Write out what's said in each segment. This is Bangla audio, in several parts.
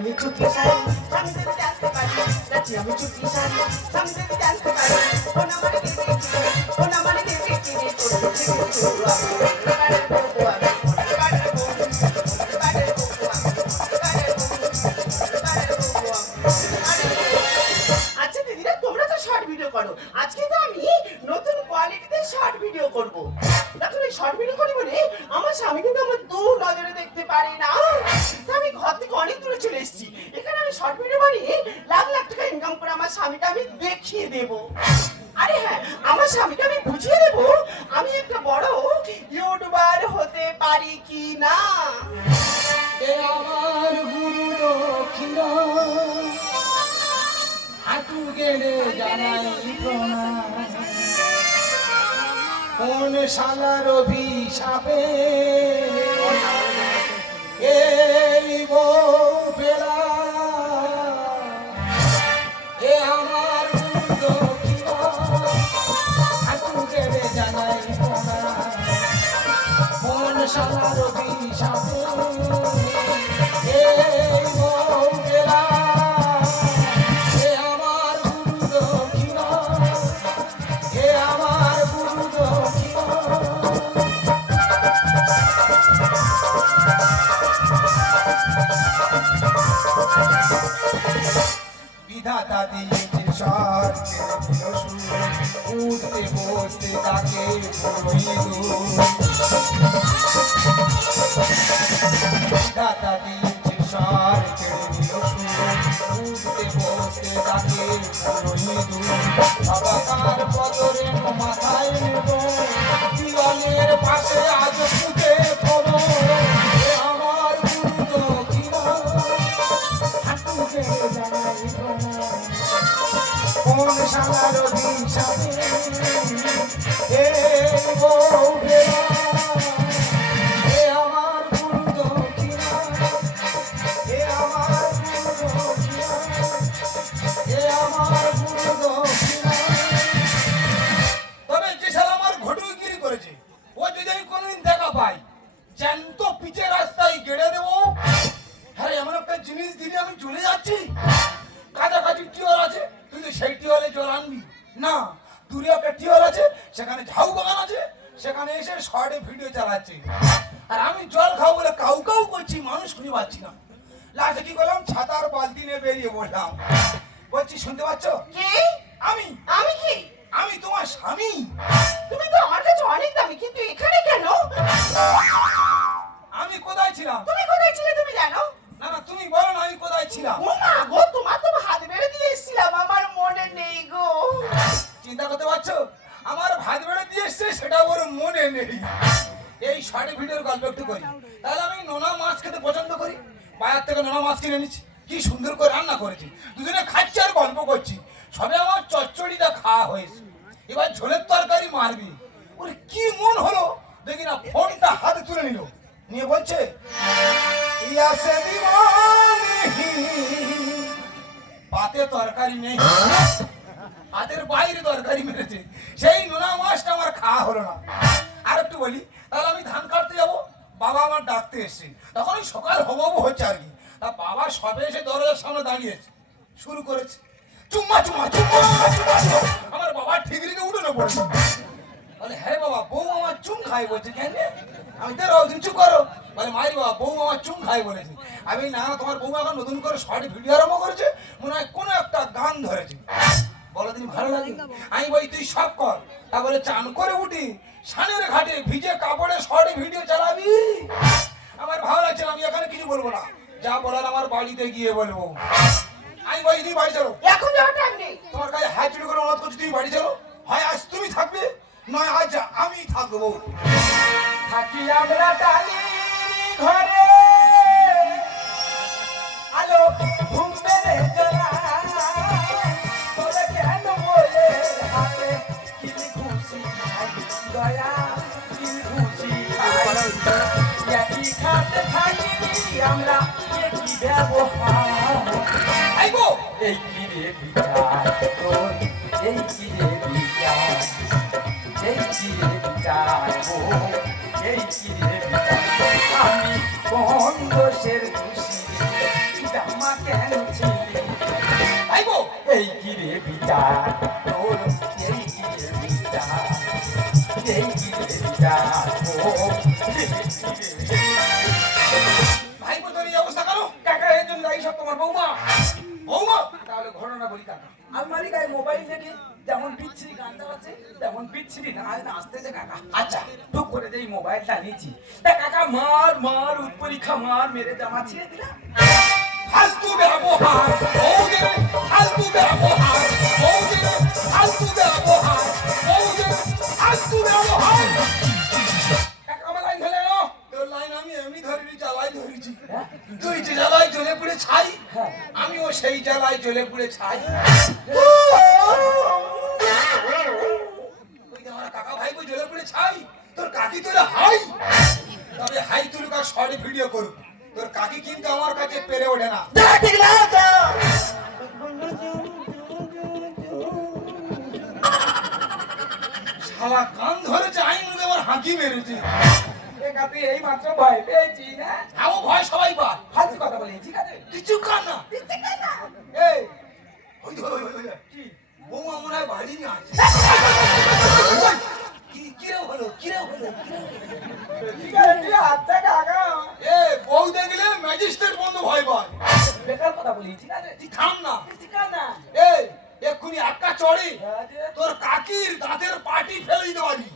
আমি চুপি সারি সামনে জানতে পারি যাচ্ছি আমি চুপি সারি সামনে জানতে পারি কোন আমার কেটে কোন আমার কেটে কিনে আচ্ছা দিদিরা তোমরা তো শর্ট ভিডিও করো আজকে তো আমি নতুন কোয়ালিটিতে শর্ট ভিডিও করব দেখো এই শর্ট ভিডিও করি বলে আমার স্বামী কিন্তু আমার দু নজরে দেখতে পারে না আমি ঘর থেকে অনেক দূরে চলে এসেছি এখানে আমি শর্ট ভিডিও বানিয়ে লাখ লাখ টাকা ইনকাম করে আমার স্বামীকে আমি দেখিয়ে দেব আরে হ্যাঁ আমার স্বামীকে আমি বুঝিয়ে দেব আমি একটা বড় ইউটিউবার হতে পারি কি না এ আমার গুরু দক্ষিণা হাঁটু গেলে জানাই প্রণাম কোন শালার অভিশাপে এই বউ পেলা এ আমার গুরু দক্ষিণা হাঁটু গেলে জানাই প্রণাম কোন শালার অভিশাপে এই বউ পেলা এ আমার গুরু দক্ষিণা এ আমার গুরু দক্ষিণা বিধাতা দিয়েছে সার উঠতে বসতে তাকে বিধাতা দিয়েছে সার উঠতে বসতে তাকে বাবা কার পদরে মাথায় নেব দিওয়ালের পাশে আজ পুঁতে থব আমার গুরু দক্ষিণা হাঁটু গেলে জানাই কোন শালার অভিশাপে এই বউ পেলা এ আমার গুরু দক্ষিণা এ আমার গুরু দক্ষিণা এ আমার গুরু দক্ষিণা তবে যে শালা আমার ঘটুগিরি করেছে ও যদি আমি কোনোদিন দেখা পাই জ্যান্ত পিচে রাস্তায় গেড়ে দেবো হ্যাঁ এমন একটা জিনিস দিলে আমি চলে যাচ্ছি কাছাকাছি টিওল আছে তুই তো সেই টিওলে জল আনবি না দূরে একটা টিওল আছে সেখানে ঝাউ বাগান আছে সেখানে এসে শর্টে ভিডিও চালাচ্ছে আর আমি জল খাবো বলে কাউ কাউ করছি মানুষ খুঁজে পাচ্ছি না লাস্টে কি করলাম ছাতার বালতি নিয়ে বেরিয়ে বললাম বলছি শুনতে পাচ্ছ কি আমি আমি কি আমি তোমার স্বামী তুমি তো আমার কাছে অনেক দামি কিন্তু এখানে কেন আমি কোথায় ছিলাম তুমি কোথায় ছিলে তুমি জানো না না তুমি বলো না আমি কোথায় ছিলাম ও মা গো তোমার তো হাত বেড়ে দিয়ে এসেছিলাম আমার মনে নেই গো চিন্তা করতে পারছো আমার ভাত বেড়ে দিয়ে এসছে সেটা ওর মনে নেই এই শর্ট ভিডিওর গল্প একটু করি তাহলে আমি নোনা মাছ খেতে পছন্দ করি বাজার থেকে নোনা মাছ কিনে নিচ্ছি কি সুন্দর করে রান্না করেছি দুজনে খাচ্ছি আর গল্প করছি সবে আমার চচ্চড়িটা খাওয়া হয়েছে এবার ঝোলের তরকারি মারবি ওরে কি মন হলো দেখি না ফোনটা হাতে তুলে নিল নিয়ে বলছে ইয়াসে দিওয়ানি পাতে তরকারি নেই হাতের বাইরে তরকারি মেরেছে সেই নোনা মাছটা আমার খাওয়া হলো না আর একটু বলি তাহলে আমি ধান কাটতে যাবো বাবা আমার ডাকতে এসছে তখন ওই সকাল হবো হচ্ছে আর কি তা বাবা সবে এসে দরজার সামনে দাঁড়িয়েছে শুরু করেছে চুম্মা চুম্মা চুম্মা চুম্মা আমার বাবা ঠিক রেখে উঠে পড়েছে বলে হ্যাঁ বাবা বউ আমার চুম খাই বলছে কেন আমি তো রাও চুপ করো বলে মারি বাবা বউ আমার চুম খাই বলেছে আমি না তোমার বউ এখন নতুন করে শর্ট ভিডিও আরম্ভ করেছে মনে হয় কোনো একটা গান ধরেছে বলো তুমি ভালো লাগে আমি বলি তুই সব কর তা বলে চান করে উঠি সানের ঘাটে ভিজে কাপড়ে শর্ট ভিডিও চালাবি আমার ভালো লাগছে আমি এখানে কিছু বলবো না যা বলার আমার বাড়িতে গিয়ে বলবো আমি বলি তুমি বাড়ি চলো এখন যাওয়ার টাইম নেই তোমার কাছে হাত জুড়ে করে অনুরোধ করছি তুমি বাড়ি চলো হয় আজ তুমি থাকবে নয় আজ আমি থাকবো থাকি আমরা টালির ঘরে আলো ঘুম মেরে জ্বালায় তোরে কেন বলে হাতে কি খুশি দয়া কি খুশি একই খাতে থাকি আমরা একই ব্যবহার আইবো এই কি রে বিচার তোর এই কি রে বিচার এই কি রে বিচার গো, এই কি রে বিচার, আমি কোন দোষের দোষী, জামা কেন ছিলি, ভাইবো এই কি রে বিচার তোর, এই কি রে বিচার, এই কি রে বিচার গো, এই কি রে। ভাইবো তোর এই অবস্থা কেন? কাকা এর জন্য দায়ী সব তোমার বৌমা। বৌমা তাহলে ঘটনা বলি কাকা, আলমারি গায়ে মোবাইল দেখে যেমন বিচ্ছিরি গান চালাচ্ছে তেমন বিচ্ছিরি নাচতেছে কাকা। আচ্ছা টুক করে যেই মোবাইলটা নিচ্ছি, তা কাকা মার মার উৎপরীক্ষা মার মেরে জামা ছিঁড়ে দিলাম। ফালতু ব্যবহার বৌদের, ফালতু ব্যবহার বৌদের, ফালতু ব্যবহার বৌদের, ফালতু ব্যবহার। কাকা আমার লাইন ধরে এলো। তোর লাইন আমি এমনি ধরিনি, জ্বালাই ধরেছি। হ্যাঁ? তুই যে জ্বালায় জ্বলে পুড়ে ছাই, হ্যাঁ। আমিও সেই জ্বালায় জ্বলে পুড়ে ছাই। তুই যে আমার কাকা ভাইবো জ্বলে পুড়ে ছাই, তোর কাকি তোলে হাই। তবে হাই তুলুক আর শর্ট ভিডিও করুক, তোর কাকি কিন্তু আমার কাছে পেরে ওঠে না। শালা কান ধরেছে, আইন উঠে আমার হাঁকি মেরেছে। কাকা তুই এই মাত্র ভয় পেয়েছি না? আও ভয় সবাই পায়, ফালতু কথা বলি, ঠিক আছে? কিছু কান না। এই ওই যে, ওই যে, কি? বৌমা মনে হয় বাড়ি নিয়ে আছে। কিরে হলো, কিরে হলো, কিরে হলো? ঠিক আছে, তুই হাতটা কাকা। এ বউ দেখলে ম্যাজিস্ট্রেট বন্ধ ভয় পায়। বেকার কথা বলি, ঠিক আছে? তুই থাম না। ঠিক আছে না? এই এক্ষুনি একটা চড়ে হ্যাঁ যে। তোর কাকির দাঁতের পাটি ফেলে দিতে পারি।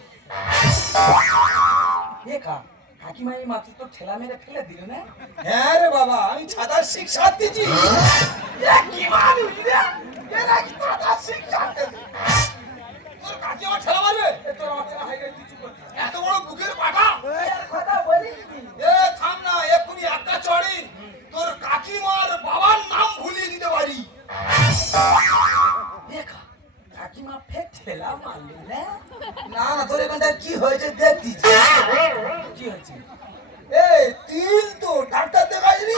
এ কা, কাকিমা এই মাত্র তো ঠেলা মেরে ফেলে দিল না? হ্যাঁ রে বাবা, আমি ছাতার শিক্ষা দিচ্ছি। এ কি মানুষ রে? এ নাকি দাদা শিক্ষা দিচ্ছে। তোর কাকি আমার ঠেলা মারবে? এ তোর অচেনা হয়ে গেছে, কিছু করতে। এত বড় বুকের পাটা। এর কথা বলিস নি। এ থাম না, এক্ষুনি একটা চড়ে তোর কাকিমার বাবার নাম ভুলিয়ে দিতে পারি। এ কা, কাকিমা ফের ঠেলা মারলি না? না না, তোর এখানটা কি হয়েছে দেখছি। কি হয়েছে? এ তিল তো ডাক্তার দেখাইনি।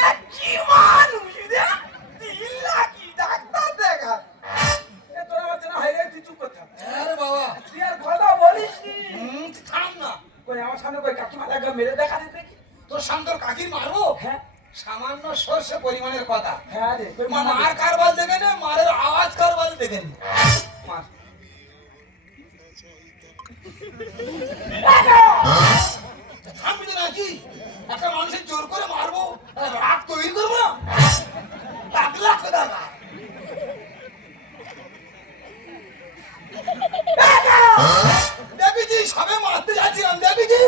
এ কি মানুষ রে? তিল নাকি ডাক্তার দেখা? এ তোর অচেনা হয়ে গেছে, তুই চুপ কর থাক। হ্যাঁ রে বাবা। তুই আর কথা বলিস নি। তুই থাম না। কই আমার সামনে কই কাকিমা দেখা মেরে দেখা দিতে দেখি? তোর সামনে তোর কাকির মারবো? হ্যাঁ সামান্য সর্ষে পরিমাণের কথা। হ্যাঁ রে, কই মার মার কারবাল দেখে নে, মারের আওয়াজ কারবাল দেখে নে। মার। থামবি তো নাকি? একটা মানুষের জোর করে মারবো, আর রাগ তৈরি করবো না? পাগলা কোথাকার। দেখেছি সবে মারতে যাচ্ছিলাম, দেখেছি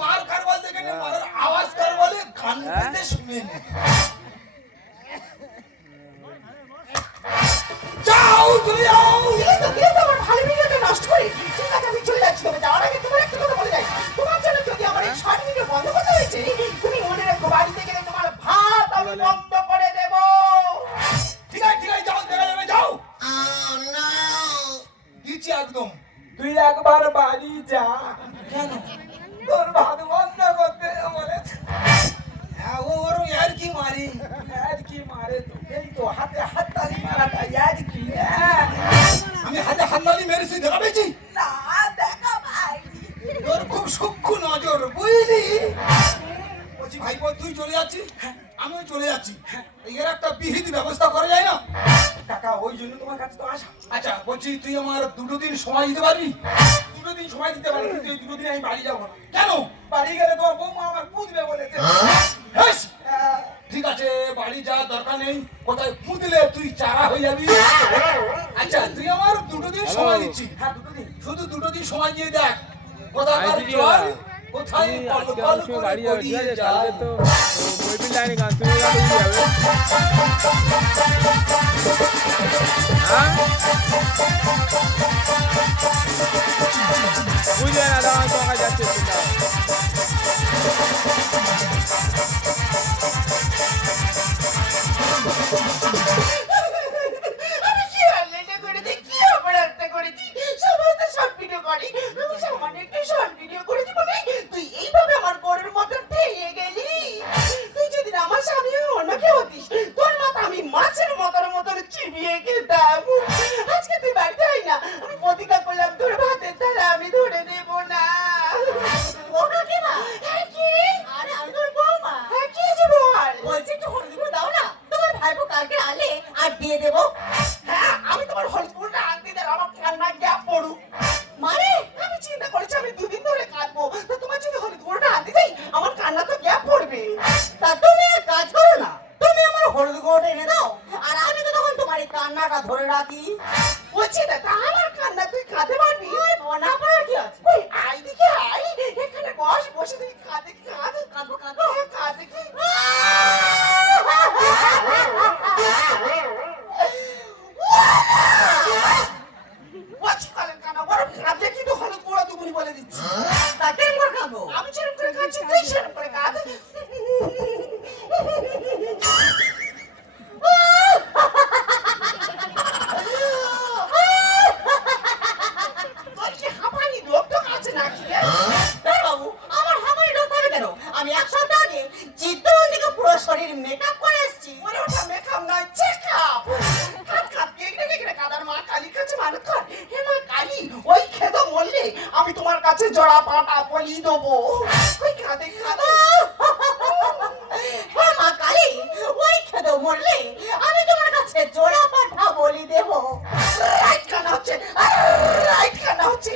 মার কারবাল দেখে নে, মারের আওয়াজ কারবালে কান পেতে শুনে নে। যাও তুমি যাও। আমার ভালো ভিডিওটা নষ্ট করে ঠিক আছে, আমি চলে যাচ্ছি। তবে যাওয়ার আগে তোমার একটা কথা বলে যাই, তোমার জন্য যদি আমার এই শর্ট ভিডিও বন্ধ করতে হয়েছে, তুমি মনে রাখো বাড়িতে গেলে তোমার ভাত আমি বন্ধ করে দেব। ঠিক আছে ঠিক আছে, যাও দেখা যাবে, যাও। দিচ্ছি একদম। তুই একবার বাড়ি যা। কেন? তোর ভাত বন্ধ করতে বলেছে। হ্যাঁ ও ওর আর কি মারি। আর কি মারে তো, এই তো হাতে হাত তালি মারাটা আর কি? আমি হাতে হাততালি মেরেছি, দেখা পেয়েছি? না দেখা ভাই। তোর খুব সূক্ষ্ম নজর, বুঝলি? বলছি ভাই বোন তুই চলে যাচ্ছিস, আমিও চলে যাচ্ছি। এর একটা বিহিত ব্যবস্থা করা যায় না? কাকা ওই জন্য তোমার কাছে তো আসা। আচ্ছা বলছি তুই আমার 2 দিন সময় দিতে পারবি? 2 দিন সময় দিতে পারি, কিন্তু এই 2 দিন আমি বাড়ি যাবো না। কেন? বাড়ি গেলে তোমার বৌমা আমার পুঁতবে বলেছে। হেস! ঠিক আছে, বাড়ি যাওয়ার দরকার নেই। কোথায় পুঁতলে তুই চারা হয়ে যাবি। আচ্ছা তুই আমার 2 দিন সময় দিচ্ছি। হ্যাঁ 2 দিন। শুধু 2 দিন সময় দিয়ে দেখ কোথাকার জল কোথায় আজকে কল আমার সঙ্গে করে বাড়ি যাবে, ঠিক গড়িয়ে আছে? যায়। কালকে তো বইপিল লাইনে গান তুমি গান যাবে। হ্যাঁ বুঝলে না, দাঁড়াও তোমার যাচ্ছে আমি কি রান্নাটা করেছি, কি অপরাধটা করেছি? সবাই তো শর্ট ভিডিও করে, আমি সামান্য একটু শর্ট ভিডিও করেছি বলে তুই এইভাবে আমার গরুর মতো ঠেয়ে গেলি। তুই যদি আমার স্বামী অন্য কেউ হতিস, তোর মাথা আমি মাছের মতন চিবিয়ে খেতাম। আজকে তুই বাড়িতে আয় না, আমি প্রতিজ্ঞা করলাম কাছে জোড়া পাটা বলি দেবো। ওই কাঁদে কাঁদে। হ্যাঁ মা কালী, ওই খেদো মরলে আমি তোমার কাছে জোড়া পাঠা বলি দেব। রাইট কান্না হচ্ছে, রাইট কান্না হচ্ছে।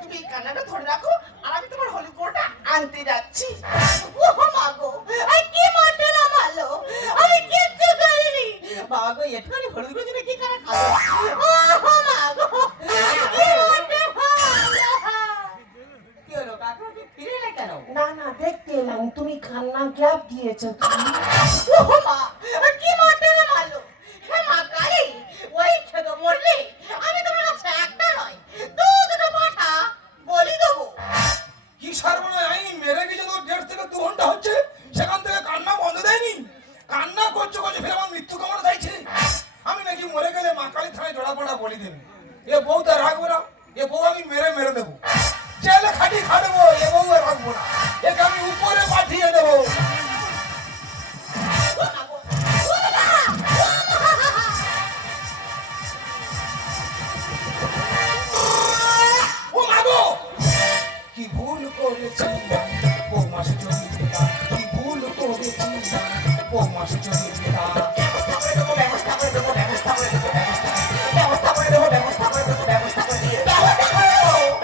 তুমি এই কান্নাটা ধরে রাখো, আর আমি তোমার হলুদ গুঁড়োটা আনতে যাচ্ছি। ও মা গো, আই কি মারতে না মারলো, আমি কিচ্ছু করিনি। বাবা গো, এটুখানি হলুদ গুঁড়ো জন্য কি করে খাবো? ও মা গো, কি মারতে মারলো। কি হলো কাকু, তুমি ফিরে এলে কেন? না না, দেখতে এলাম তুমি কান্না গ্যাপ দিয়েছো। ও মা, কি মারতে না মারলো। হ্যাঁ মা কালী, ওই খেদো মরলে আমি তোমার কাছে একটা নয় দুটো পাঠা বলি দেবো। কি সর্বনাশ, আমি মেরে গেছে তো 1.5 থেকে 2 ঘন্টা হচ্ছে, সেখান থেকে কান্না বন্ধ দেয়নি। কান্না করছো ফের আমার মৃত্যু কামনা চাইছে। আমি নাকি মরে গেলে মা কালী থানায় জোড়া পড়া বলি দেবে। এ বউ তো রাখবো না, এ বউ আমি মেরে দেবো, জেলে খাটি খাটবো। এ বউ রাখবো না, একে আমি উপরে পাঠিয়ে দেবো। ও মাগো, কি ভুল করেছি বৌমা সুচরিতা, কি ভুল করেছি বৌমা সুচরিতা। ব্যবস্থা করে দেবো, ব্যবস্থা করে দেবো, ব্যবস্থা করে দেবো, ব্যবস্থা করে দেবো, ব্যবস্থা করে দেবো, ব্যবস্থা করে দেবো, ব্যবস্থা করে দেবো।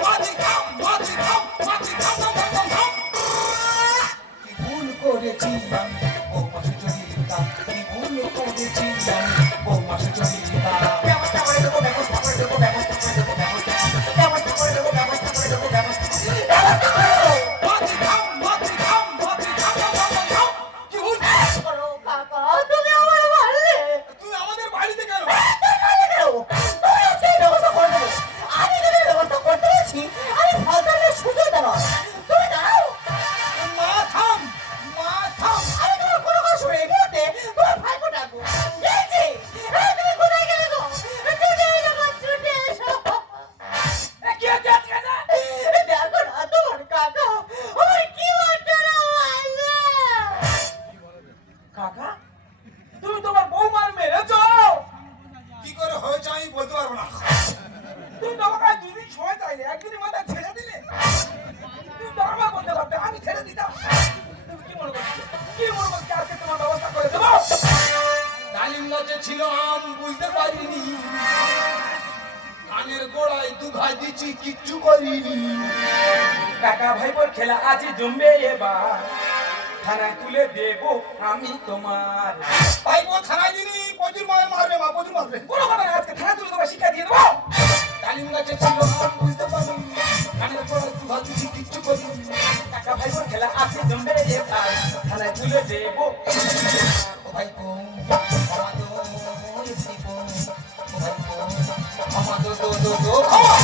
মাছি থাম, মাছি থাম, মাছি থাম, থাম, থাম, থাম, থাম। কি ভুল করেছি আমি বৌমা সুচরিতা, কি ভুল করেছি আমি বৌমা সুচরিতা। ব্যবস্থা করে দেবো, ব্যবস্থা করে দেবো, ব্যবস্থা করে দেবো, ব্যবস্থা করে দেবো, ব্যবস্থা করে দেবো, ব্যবস্থা করে দেবো, ব্যবস্থা করে দেবো। মাছি থাম, মাছি থাম, মাছি থাম, থাম, থাম, থাম, থাম। কি ভুল? করো কাকা, তুমি আমার মারলে। তুমি আমাদের বাড়িতে কেন? তুমি মারলে কেন? তুমি আজকে এই ব্যবস্থা করে দেবো। আমি যদি এই ব্যবস্থা করতে পেরেছি, আমি ভদ্রের সুযোগ দেবো। তুমি দাঁড়াও। মা থাম, মা থাম। আমি তোমার কোনো কথা শুনে এই মুহূর্তে তোমার ভাইকে ডাকবো। এই যে, এই তুমি কোথায় গেলে গো? ছুটে এসো গো, ছুটে এসো। কি হচ্ছে আজকে না? দেখো না, তোমার কাকা আমার কি মারতে না মারলো। কাকা, তুমি তোমার বৌমার মেরেছো? কি করে হয়েছে আমি বলতে পারবো না। তুমি তো আমাকে 2 দিন সময় চাইলে, একদিনের মাথায় ছেড়ে দিলে। তুমি তো আমার বলতে পারতে, আমি ছেড়ে দিতাম। তুমি কি মনে করছো? কি মনে করছো আজকে তোমার ব্যবস্থা করে দেবো? ডালিম গাছে ছিল আম, বুঝতে পারিনি। কানের গোড়ায় 2 ঘা দিচ্ছি, কিচ্ছু করিনি। কাকা ভাইবোর খেলা আজ জমবে এবার, থানায় তুলে দেবো আমি তোমার। ভাই বোন থানায় দিনি, প্রচুর মারবে মা, প্রচুর মারবে। কোনো কথা না, আজকে থানা তুলে দেবো, শিক্ষা দিয়ে দেবো। ডালিম গাছে ছিল আম, বুঝতে পারিনি। কানের গোড়ায় 2 ঘা দিচ্ছি, কিচ্ছু করিনি। কাকা ভাইবোর খেলা আজ জমবে এবার, থানায় তুলে দেবো। ও ভাই বোন, আমাদের জীবন, ও ভাই বোন, আমাদের ক্ষমা।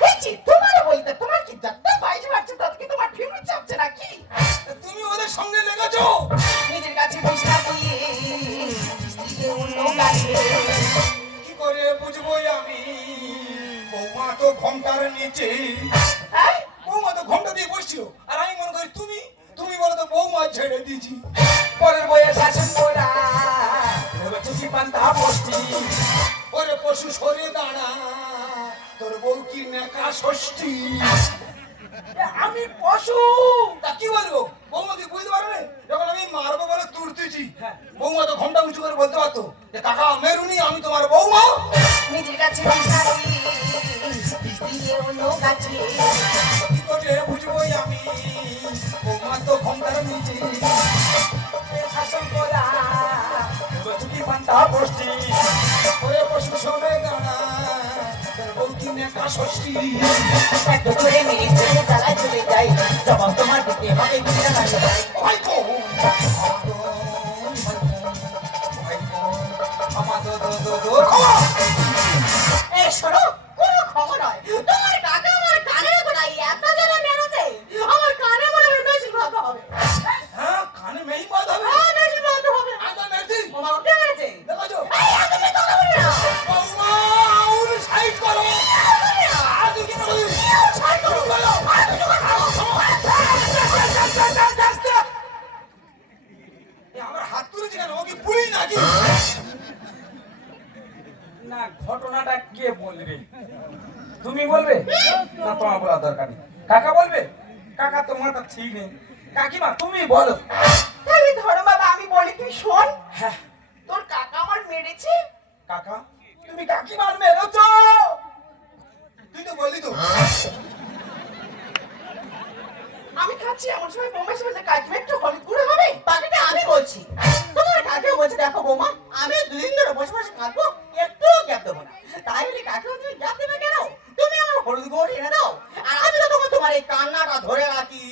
বলছি, তোমার বলতে তোমার কি যাত্রা বাইরে বাড়ছে, তাতে কি তোমার ফিউজ চাপছে নাকি? তুমি ওদের সঙ্গে লেগেছো। নিজের কাছে বিষ্ণা দিয়ে অন্য গাছে। কি করে বুঝবো আমি? বৌমা তো ঘন্টার নিচে, হ্যাঁ? বৌমা তো ঘন্টা দিয়ে বসছিল, আর আমি মনে করি তুমি তুমি বলো তো বৌমা ছেড়ে দিয়েছি। পরের বইয়ে শাসন করা হলো চুকি পান্তা বস্তি। ওরে পশু সরে দাঁড়া, তোর বউ কি নেকা ষষ্ঠী। আমি পশু। তা কি বলবো? বৌমা কি বুঝতে পারো না? যখন আমি মারবো বলে তুলতেছি, হ্যাঁ। বৌমা তো ঘন্টা উঁচু করে বলতে পারতো যে কাকা মেরুনি, আমি তোমার বৌমা। নিজের কাছে বিষ্ণা দিয়ে অন্য গাছে। কি করে বুঝবো আমি? বৌমা তো ঘন্টার নিচে। শাসন করা হলো চুকি পান্তা বস্তি। ওরে পশু সরে দাঁড়া, তোর বউ কি নেকা ষষ্ঠী। এত করে মেরে চলে চালায় চলে যাই, জবাব তোমার দিতে হবে বিনা নাচে। ভাই বোন, আমাদের ক্ষমা। এই শোনো, কোনো খবর নয়। তোমার কাকা আমার কানের গোড়ায় এত জোরে মেরেছে, আমার কানে মনে হয় বেশি ভালো হবে। হ্যাঁ, কানে মেই বাদ হবে। হ্যাঁ, বেশি ভালো হবে। আমি তো মেরেছি, মামা কে মেরেছে? দেখেছো? এই, তুমি কথা বলবে না। বৌমা, আউর সাইড করো। আর তুই কি করবি? ছাড় করো। আর কিছু কথা বলবো। এ আমার হাত তুলেছি কেন? ও কি পুরি নাকি? না, ঘটনাটা কে বলবে? তুমি বলবে না তোমার বলার দরকার নেই? কাকা বলবে? কাকা তোমার তো ঠিক নেই। কাকিমা তুমি বলো। তাহলে ধরো বাবা আমি বলি তুই শোন। হ্যাঁ তোর কাকা আমার মেরেছে। কাকা তুমি কাকিমার মেরেছ? তুই তো বললি তো। আমি খাচ্ছি এমন সময় বোমা এসে বলছে কাকিমা একটু হলুদ গুঁড়ো হবে। বাকিটা আমি বলছি। তোমার কাকে বলছে দেখো বৌমা, আমি দুদিন ধরে বসে বসে কাঁদবো, একটু গ্যাপ দেবো না। তাই বলে কাকে তুমি গ্যাপ দেবে কেন? তুমি আমার হলুদ গুঁড়ো এনে দাও, আর আমি তো তখন তোমার এই কান্নাটা ধরে রাখি।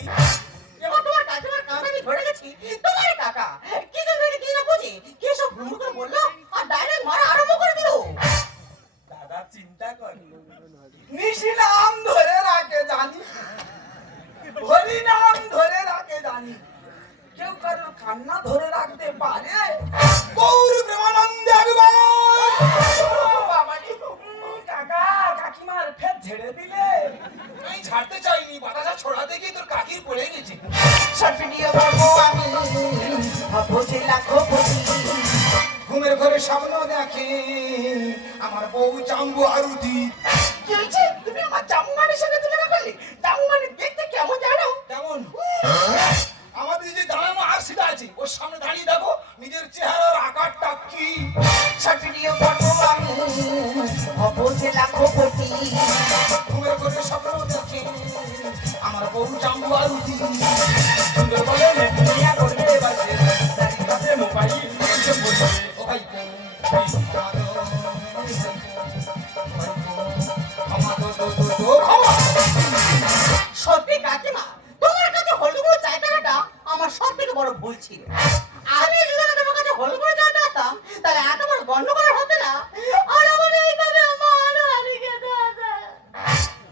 এবার তোমার কাকিমার কান্না আমি ধরে গেছি, তোমার কাকা কিছু ধরে কি না বুঝি কি সব ভ্রমণ করে বললো, আর ডাইরেক্ট মারা আরম্ভ করে দিল। দাদা চিন্তা কর, নিশি নাম ধরে রাখে জানি, হরি নাম ধরে রাখে জানি, কেউ কারোর কান্না ধরে রাখতে পারে? গৌর প্রেমানন্দে অভিমান। বাবারে কাকা কাকিমার ফের ঝেড়ে দিলে। আমি ছাড়তে চাইনি, বাতাসা ছড়াতে গিয়ে তোর কাকির পড়ে গেছে। শর্ট ভিডিও করবো আমি বসে লাখো পতি। ঘুমের ঘরে স্বপ্ন দেখে আমার বউ জাম্বু আরুতি। কি হয়েছে? তুমি আমার জামুমানের সঙ্গে তুলনা করলে? জামুমানের দেখতে কেমন জানো? কেমন? আমাদের যে দাঁড়ানো আরসিটা আছে ওর সামনে দাঁড়িয়ে দেখো নিজের চেহারার আকারটা কি। শর্ট ভিডিও করবো আমি বসে লাখো পতি। ঘুমের ঘরে স্বপ্ন দেখে আমার বউ জাম্বু আরুতি। সুন্দর বলে দুনিয়া করবে বাজে, দাঁড়িয়ে কাছে মোবাইল বলছে বলছে। ও ভাই সত্যি কাকিমা, তোমার কাছে হলুদ গুঁড়ো চাইতে আসাটা আমার সব থেকে বড় ভুল ছিল। আমি যদি না তোমার কাছে হলুদ গুঁড়ো চাইতে আসতাম, তাহলে এত বড় গন্ডগোল হতো না। আর আমার এইভাবে মারামারি খেতে হতো।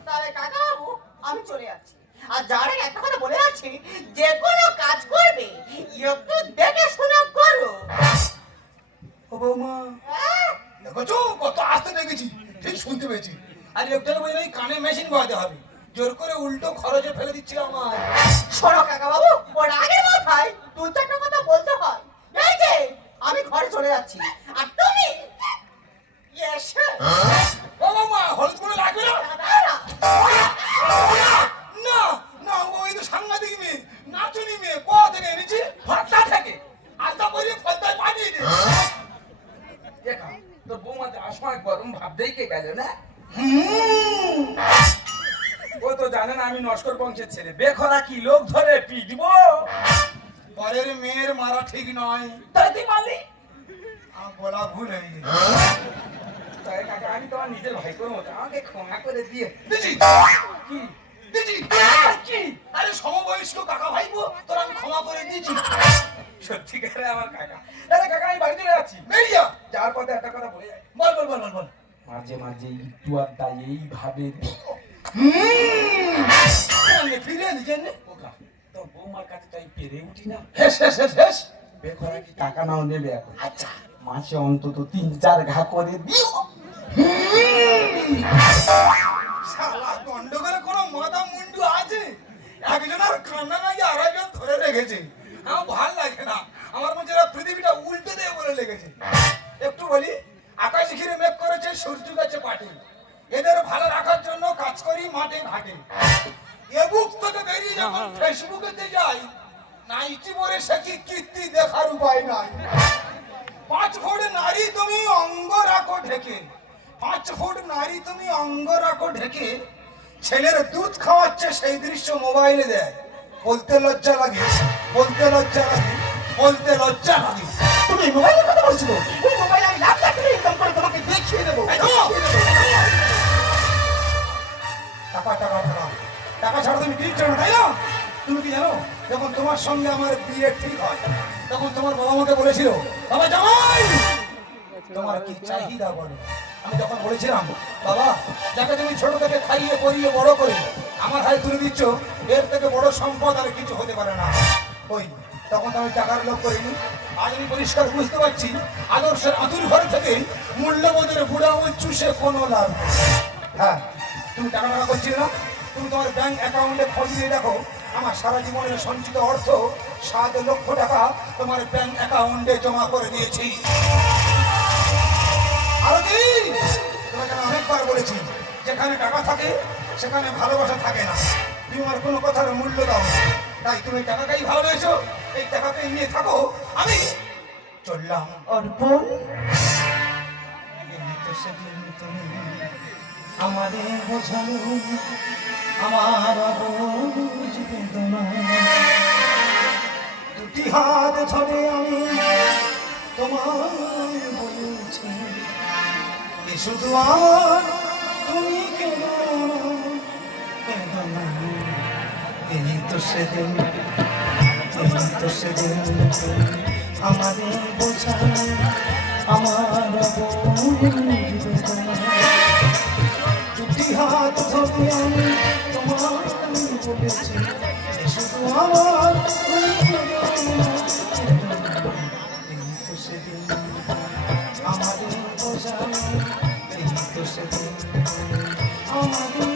তাহলে কাকা বাবু আমি চলে যাচ্ছি, আর যার আগে একটা কথা বলে যাচ্ছি, যে কোনো কাজ করবে একটু দেখে শুনে করো। ও বৌমা হ্যাঁ? দেখো কত আসতে দেখেছি, ঠিক শুনতে পেয়েছি। আর একটাকে বলে এই কানে মেশিন বাঁধতে হবে, জোর করে উল্টো খরচে ফেলে দিচ্ছিল আমার। শোনো কাকা বাবু, ওর আগের মাথায় দু চারটা কথা বলতে হয়। এই যে আমি ঘরে চলে যাচ্ছি, আর তুমি এসে ও বৌমা হলুদ করে লাগবে না? দাঁড়া। না না ওই তো সাংঘাতিক মেয়ে, নাচুনি মেয়ে। কোথা থেকে এনেছি? ভর্তা থেকে আলতা পরিয়ে ফলতায় পাঠিয়ে দে। দেখা তোর বৌমাতে আসমায় গরম ভাব দেখে গেল না। ও তো জানে না আমি নস্কর বংশের ছেলে, বেখরা কি লোক ধরে পিটবো। পরের মেয়ের মারা ঠিক নয়। তাই তুই মারলি? আমার বলা ভুল হয়ে গেছে। তাই কাকা আমি তোমার নিজের ভাই করে মতো, আমাকে ক্ষমা করে দিয়ে। দিদি কি দিদি কি আরে সমবয়স্ক কাকা ভাইবো তোর আমি ক্ষমা করে দিয়েছি। সত্যিকারে আমার কাকা। তাহলে কাকা আমি বাড়ি চলে যাচ্ছি। বেরিয়া যাওয়ার পথে একটা কথা বলে যাই, বল বল বল বল বল। মাঝে মাঝে একটু আড্ডা এইভাবে ফিরে দিচ্ছেন ওকা তোর বৌমার কাছে তাই পেরে উঠি না। হেস হেস হেস হেস। বেখরা কি টাকা নাও নেবে এখন? আচ্ছা মাসে অন্তত 3-4 ঘা করে দিও। শালা গন্ডগোলে কোনো মাথা মুন্ডু আছে? একজনের কান্না নাই আরেকজন ধরে রেখেছে। আমার ভাল লাগে না, আমার মনে হয় পৃথিবীটা উল্টে দেবে বলে লেগেছে। একটু বলি, আকাশ ঘিরে মেঘ করেছে, সূর্য গেছে পাটে। এদের ভালো রাখার জন্য কাজ করি মাঠে ঘাটে। এ বুক থেকে বেরিয়ে যখন ফেসবুকেতে যাই, নাইটি পরে সে কি কীর্তি দেখার উপায় নাই। 5 ফুট নারী তুমি অঙ্গ রাখো ঢেকে, 5 ফুট নারী তুমি অঙ্গ রাখো ঢেকে, ছেলের দুধ খাওয়াচ্ছে সেই দৃশ্য মোবাইলে দেয়। বলতে লজ্জা লাগে, বলতে লজ্জা লাগে, বলতে লজ্জা লাগে। তুমি মোবাইলের কথা বলছো? ওই মোবাইল আমি লাখ লাখ টাকা ইনকাম করে তোমাকে দেখিয়ে দেবো। এই ধরো। টাকা টাকা টাকা টাকা ছাড়া তুমি কি চাও না, তাই না? তুমি কি জানো যখন তোমার সঙ্গে আমার বিয়ে ঠিক হয় তখন তোমার বাবা আমাকে বলেছিল, বাবা জামাই তোমার কি চাহিদা বলো। আমি তখন বলেছিলাম, বাবা যাকে তুমি ছোট থেকে খাইয়ে পরিয়ে বড় করে আমার হাতে তুলে দিচ্ছ, এর থেকে বড় সম্পদ আর কিছু হতে পারে না। ওই তখন তো আমি টাকার লোভ করিনি। আজ আমি পরিষ্কার বুঝতে পারছি, আদর্শের আতুর ঘর থেকে মূল্যবোধের বুড়া আঙুল চুষে কোনো লাভ নেই। হ্যাঁ তুমি টাকা টাকা করছিলে না? তুমি তোমার ব্যাংক অ্যাকাউন্টে খোঁজ দিয়ে দেখো, আমার সারা জীবনের সঞ্চিত অর্থ 7 লক্ষ টাকা তোমার ব্যাংক অ্যাকাউন্টে জমা করে দিয়েছি। আরো কি তোমাকে আমি অনেকবার বলেছি, যেখানে টাকা থাকে সেখানে ভালোবাসা থাকে না। তুমি আমার কোনো কথার মূল্য দাও না। তাই তুমি টাকাকেই ভালোবেসো, এই টাকাকেই নিয়ে থাকো। আমি চললাম। অর্পণ, এই তো সেদিন তুমি আমাদের বোঝালো আমার অবুঝ বেদনা। দুটি হাত ধরে আমি তোমায় বলেছি, এ শুধু আমার, তুমি কেন বেদনা। এই তো সেদিন, এই তো সেদিন তুমি আমাদের বোঝালো আমার অবুঝ বেদনা। দুটি হাত ধরে আমি তোমায় বলেছি, এ শুধু আমার, তুমি কেন বেদনা। এই তো সেদিন আমাদের বোঝালো, এই তো সেদিন আমাদের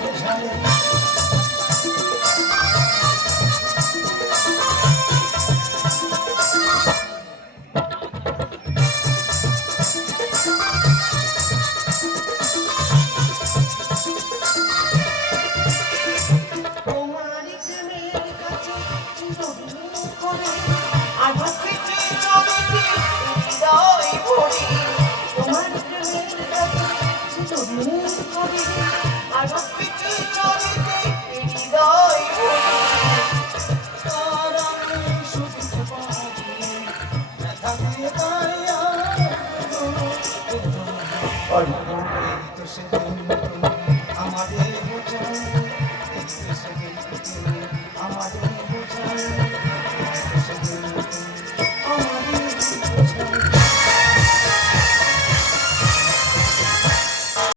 বোঝালো। তোমার প্রেমের কাছে চিরদিন করে আঘাত পেতে চলেছে হৃদয় ভরে। তোমার প্রেমের কাছে চিরদিন করে আঘাত পেতে চলেছে হৃদয় ভরে। তার আমি শুনতে পারি, ব্যথা দিয়ে তাই আর বেদনা। এই তো সেদিন তুমি আমাদের বোঝালো, এই তো সেদিন তুমি আমাদের বোঝালো।